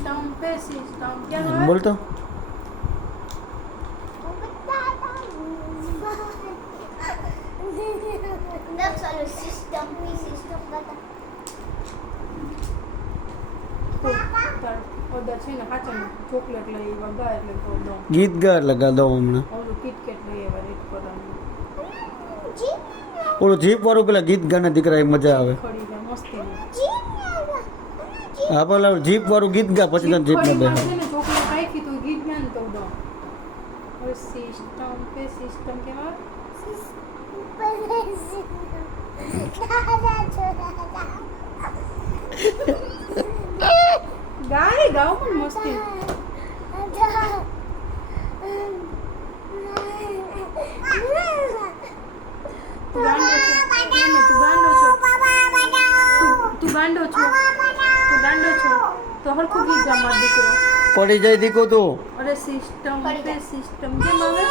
system पे system क्या है બોલ તો सिस्टम पे सिस्टम बता ઓર્ડર છે ને હાચન ચોકલેટ લઈ વગા એટલે તો દો ગીત ગા લગા દો હમણાં ઓલું કિટકેટ લઈ એવા રીત કરવાનું ઓલું જીપ વાળું પેલા ગીત ગાના દીકરા એ મજા આવે ખડી જાય મસ્તી હા પેલા જીપ વાળું ગીત ગા પછી તને જીપ ને બેસે ને ચોકલેટ રાખી તો ગીત ગાન તો દો और सिस्टम पे सिस्टम के बाद गाने गाओ पण मस्ती तू गांडो છો તો હરખું ગીત ગા માર દીકરો પડી જાય દીકો તો અરે સિસ્ટમ पे सिस्टम કેમ આવે